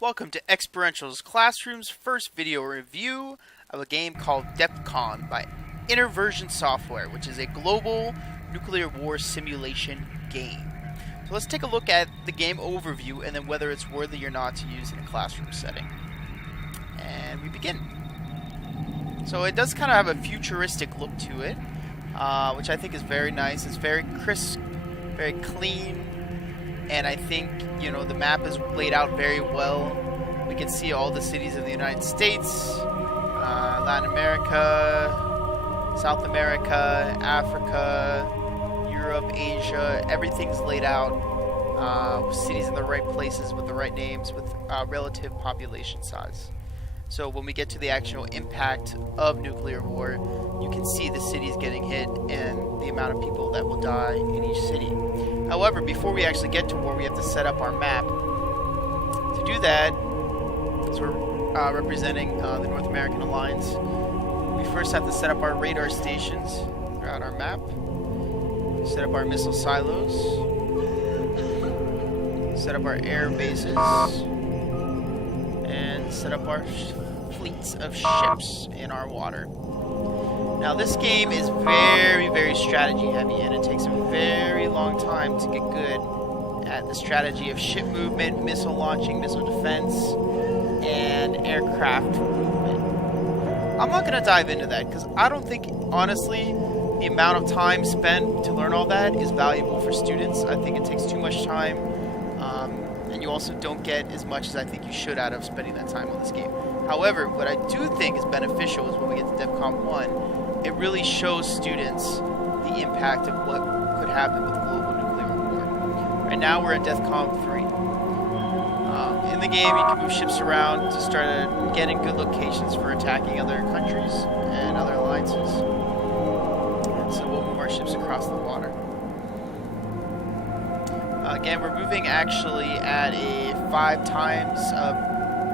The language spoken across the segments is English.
Welcome to Experiential's Classroom's first video review of a game called DEFCON by Inversion Software, which is a global nuclear war simulation game. So let's take a look at the game overview and then whether it's worthy or not to use in a classroom setting. And we begin. So it does kind of have a futuristic look to it, which I think is very nice. It's very crisp, very clean, and I think, you know, the map is laid out very well. We can see all the cities of the United States, Latin America, South America, Africa, Europe, Asia. Everything's laid out. Cities in the right places with the right names with relative population size. So when we get to the actual impact of nuclear war, you can see the cities getting hit and the amount of people that will die in each city. However, before we actually get to war, we have to set up our map. To do that, as we're representing the North American Alliance, we first have to set up our radar stations throughout our map, set up our missile silos, set up our air bases, and set up our fleets of ships in our water. Now this game is very, very strategy heavy, and it takes a very long time to get good at the strategy of ship movement, missile launching, missile defense, and aircraft movement. I'm not going to dive into that because I don't think, honestly, the amount of time spent to learn all that is valuable for students. I think it takes too much time, and you also don't get as much as I think you should out of spending that time on this game. However, what I do think is beneficial is when we get to DEFCON 1, it really shows students the impact of what could happen with global nuclear war. Right now we're at DEFCON 3. In the game, you can move ships around to start getting good locations for attacking other countries and other alliances. And so we'll move our ships across the water. Again, we're moving actually at a 5 times of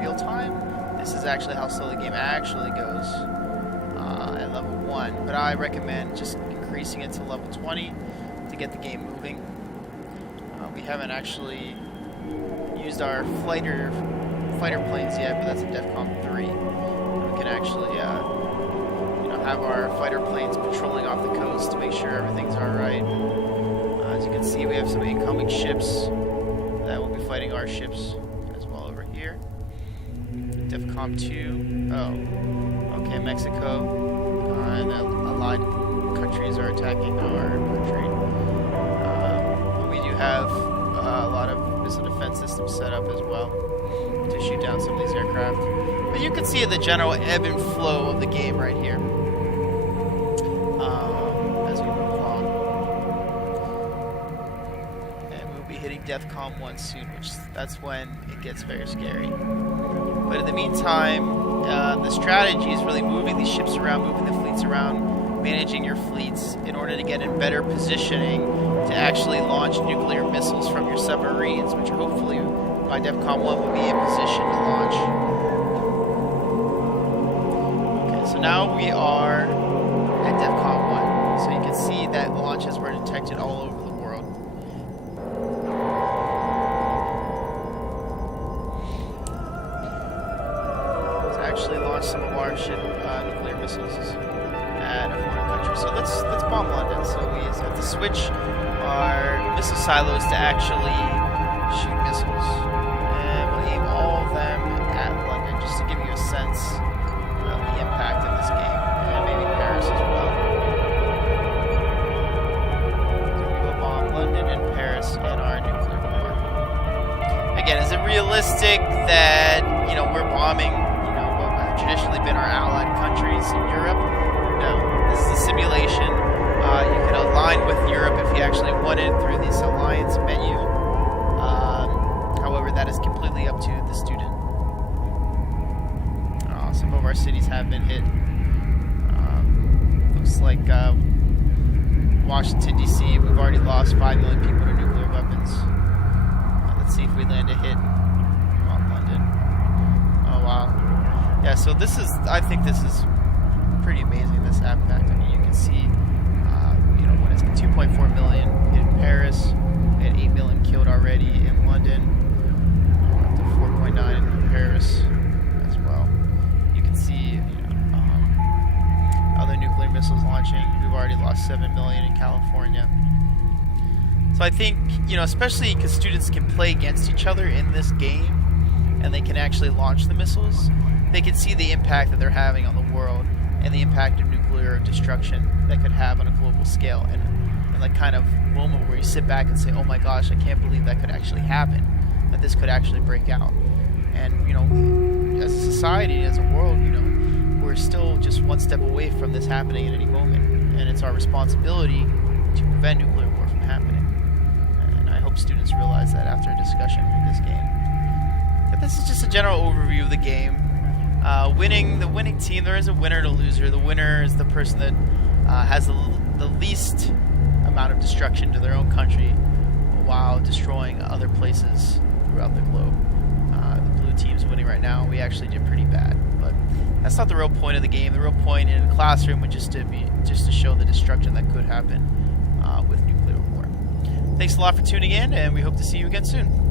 real time. This is actually how slow the game actually goes at level 1. But I recommend just increasing it to level 20 to get the game moving. We haven't actually used our fighter planes yet, but that's in DEFCON 3. We can actually have our fighter planes patrolling off the coast to make sure everything's alright. As you can see, we have some incoming ships that will be fighting our ships as well over here. DEFCON 2. Oh, okay, Mexico and the allied countries are attacking our country. But we do have a lot of missile defense systems set up as well to shoot down some of these aircraft. But you can see the general ebb and flow of the game right here as we move along. And we'll be hitting DEFCON 1 soon, that's when it gets very scary. But in the meantime, the strategy is really moving these ships around, moving the fleets around, managing your fleets in order to get in better positioning to actually launch nuclear missiles from your submarines, which hopefully by DEFCON 1 will be in position to launch. Okay, so now we are at DEFCON 1. So you can see that launches were detected all over the world. Let's actually launch some of our nuclear missiles at a foreign country. So let's bomb London. So we have to switch our missile silos to actually shoot missiles. And we'll aim all of them at London just to give you a sense of the impact of this game. And maybe Paris as well. So we will bomb London and Paris in our nuclear war. Again, is it realistic that, we're bombing, what have traditionally been our allied countries in Europe? No. This is a simulation. You can align with Europe if you actually wanted through this alliance menu. However, that is completely up to the student. Some of our cities have been hit. Looks like Washington, D.C., we've already lost 5 million people to nuclear weapons. Let's see if we land a hit on London. Oh, wow. Yeah, so I think this is pretty amazing, this impact. I mean, you can see, when it's 2.4 million in Paris, we had 8 million killed already in London, up to 4.9 lost 7 million in California. So I think, you know, especially because students can play against each other in this game, and they can actually launch the missiles, they can see the impact that they're having on the world, and the impact of nuclear destruction that could have on a global scale. And that kind of moment where you sit back and say, oh my gosh, I can't believe that could actually happen, that this could actually break out. And, you know, as a society, as a world, you know, we're still just one step away from this happening at any moment. And it's our responsibility to prevent nuclear war from happening. And I hope students realize that after a discussion with this game. But this is just a general overview of the game. The winning team, there is a winner and a loser. The winner is the person that has the least amount of destruction to their own country while destroying other places throughout the globe. The blue team's winning right now. We actually did pretty bad, but that's not the real point of the game. The real point in a classroom would just to show the destruction that could happen with nuclear war. Thanks a lot for tuning in, and we hope to see you again soon.